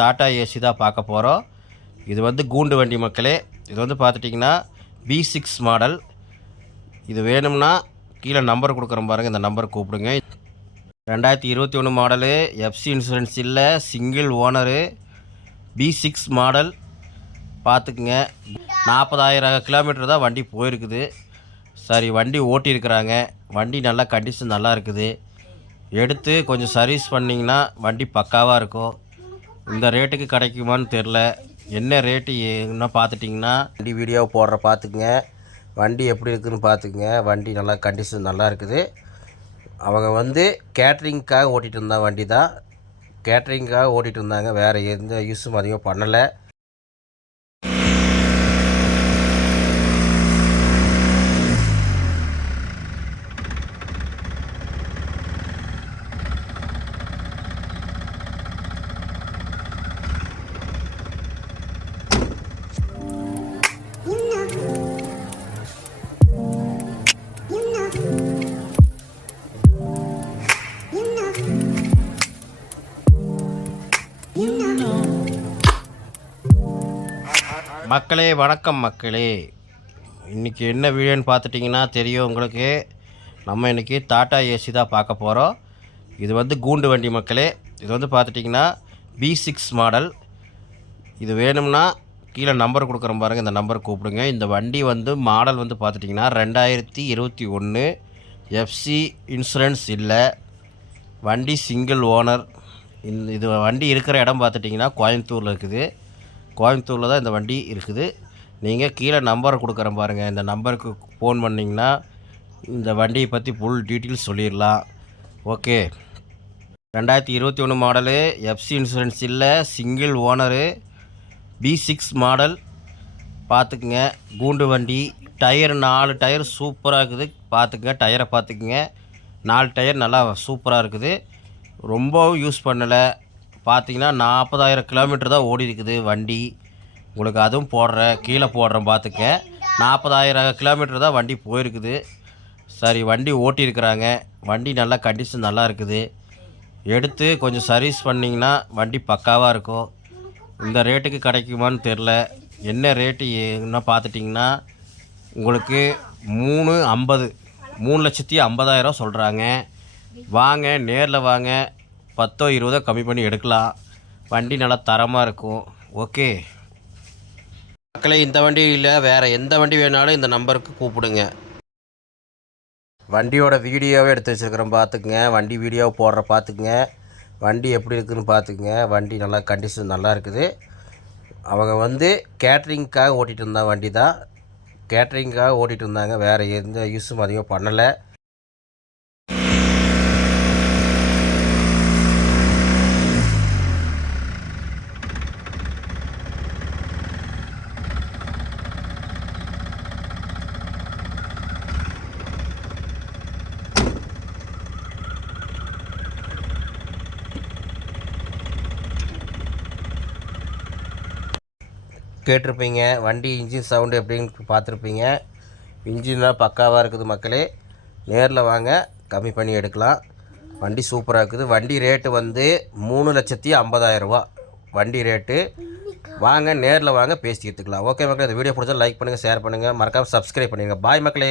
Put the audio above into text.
Tata AC தான் பார்க்க போகிறோம் இது வந்து கூண்டு வண்டி மக்களே. இது வந்து பார்த்துட்டிங்கன்னா பி சிக்ஸ் மாடல் இது வேணும்னா கீழே நம்பர் கொடுக்குறோம் பாருங்கள் இந்த நம்பர் கூப்பிடுங்க. ரெண்டாயிரத்தி இருபத்தி ஒன்று மாடலு எஃப்சி இன்சூரன்ஸ் இல்லை single owner B six model பார்த்துக்குங்க. நாற்பதாயிரம் கிலோமீட்டர் தான் வண்டி போயிருக்குது. சரி வண்டி ஓட்டியிருக்கிறாங்க. வண்டி நல்லா கண்டிஷன் நல்லா இருக்குது. எடுத்து கொஞ்சம் சர்வீஸ் பண்ணிங்கன்னா வண்டி பக்காவாக இருக்கும். இந்த ரேட்டுக்கு கிடைக்குமான்னு தெரில என்ன ரேட்டு என்ன பார்த்துட்டிங்கன்னா வண்டி வீடியோ போடுற பார்த்துக்குங்க. வண்டி எப்படி இருக்குதுன்னு பார்த்துக்குங்க. வண்டி நல்லா கண்டிஷன் நல்லா இருக்குது. அவங்க வந்து கேட்ரிங்க்காக ஓட்டிகிட்டு இருந்தா வண்டி தான். கேட்ரிங்க்காக ஓட்டிகிட்டு இருந்தாங்க. வேறு எந்த யூஸும் அதிகம் பண்ணலை. மக்களே வணக்கம் மக்களே. இன்றைக்கி என்ன வீடியோன்னு பார்த்துட்டிங்கன்னா தெரியும் உங்களுக்கு. நம்ம இன்றைக்கி டாட்டா ஏசி தான் பார்க்க போகிறோம் இது வந்து கூண்டு வண்டி மக்களே. இது வந்து பார்த்துட்டிங்கன்னா பி சிக்ஸ் மாடல் இது வேணும்னா கீழே நம்பர் கொடுக்குறோம் பாருங்கள் இந்த நம்பர் கூப்பிடுங்க. இந்த வண்டி வந்து மாடல் வந்து பார்த்துட்டிங்கன்னா ரெண்டாயிரத்தி இருபத்தி ஒன்று எஃப்சி இன்சூரன்ஸ் இல்லை. வண்டி சிங்கிள் ஓனர் இந்த இது வண்டி இருக்கிற இடம் பார்த்துட்டிங்கன்னா கோயம்புத்தூரில் இருக்குது. கோயம்புத்தூரில் தான் இந்த வண்டி இருக்குது. நீங்கள் கீழே நம்பர் கொடுக்குறேன் பாருங்கள் இந்த நம்பருக்கு ஃபோன் பண்ணிங்கன்னா இந்த வண்டியை பற்றி ஃபுல் டீட்டெயில்ஸ் சொல்லிடலாம். ஓகே ரெண்டாயிரத்தி இருபத்தி ஒன்று மாடலு எஃப்சி இன்சூரன்ஸ் இல்லை single owner B six model பார்த்துக்குங்க. கூண்டு வண்டி டயர் நாலு டயர் சூப்பராக இருக்குது. பார்த்துக்குங்க. டயரை பார்த்துக்குங்க. நாலு டயர் நல்லா சூப்பராக இருக்குது. ரொம்பவும் யூஸ் பண்ணலை. பார்த்தீங்கன்னா நாற்பதாயிரம் கிலோமீட்டர் தான் ஓடி இருக்குது வண்டி. உங்களுக்கு அதுவும் போடுறேன் கீழே போடுறேன் பார்த்துக்க நாற்பதாயிரம் கிலோமீட்டர் தான் வண்டி போயிருக்குது. சரி வண்டி ஓட்டியிருக்கிறாங்க. வண்டி நல்லா கண்டிஷன் நல்லா இருக்குது. எடுத்து கொஞ்சம் சர்வீஸ் பண்ணிங்கன்னா வண்டி பக்காவாக இருக்கும். இந்த ரேட்டுக்கு கிடைக்குமான்னு தெரில என்ன ரேட்டு என்ன பார்த்துட்டிங்கன்னா உங்களுக்கு மூணு ஐம்பது மூணு லட்சத்தி ஐம்பதாயிரம் சொல்கிறாங்க வாங்க நேரில் வாங்க. பத்தோ இருபதோ கம்மி பண்ணி எடுக்கலாம். வண்டி நல்லா தரமாக இருக்கும். ஓகே. மக்களே இந்த வண்டி இல்லை வேறு எந்த வண்டி வேணாலும் இந்த நம்பருக்கு கூப்பிடுங்க. வண்டியோட வீடியோவே எடுத்து வச்சுருக்கிறோம் பார்த்துக்குங்க வண்டி வீடியோ போடுற பார்த்துக்குங்க வண்டி எப்படி இருக்குதுன்னு பார்த்துக்குங்க வண்டி நல்லா கண்டிஷன் நல்லா இருக்குது. அவங்க வந்து கேட்ரிங்க்காக ஓட்டிகிட்டு இருந்தா வண்டி தான் கேட்ரிங்க்காக ஓட்டிகிட்டு இருந்தாங்க. வேறு எந்த யூஸும் அதிகம் பண்ணலை. கேட்டிருப்பீங்க வண்டி இன்ஜின் சவுண்டு எப்படின்னு பார்த்துருப்பீங்க. இன்ஜின்லாம் பக்காவாக இருக்குது மக்களே. நேரில் வாங்க கம்மி பண்ணி எடுக்கலாம். வண்டி சூப்பராக இருக்குது. வண்டி ரேட்டு வந்து மூணு லட்சத்தி ஐம்பதாயிரரூபா வண்டி ரேட்டு வாங்க நேரில் வாங்க பேசி எடுத்துக்கலாம். ஓகே மக்களே இந்த வீடியோ பிடிச்சா லைக் பண்ணுங்கள் ஷேர் பண்ணுங்கள் மறக்காமல் சப்ஸ்கிரைப் பண்ணுங்கள் பாய் மக்களே.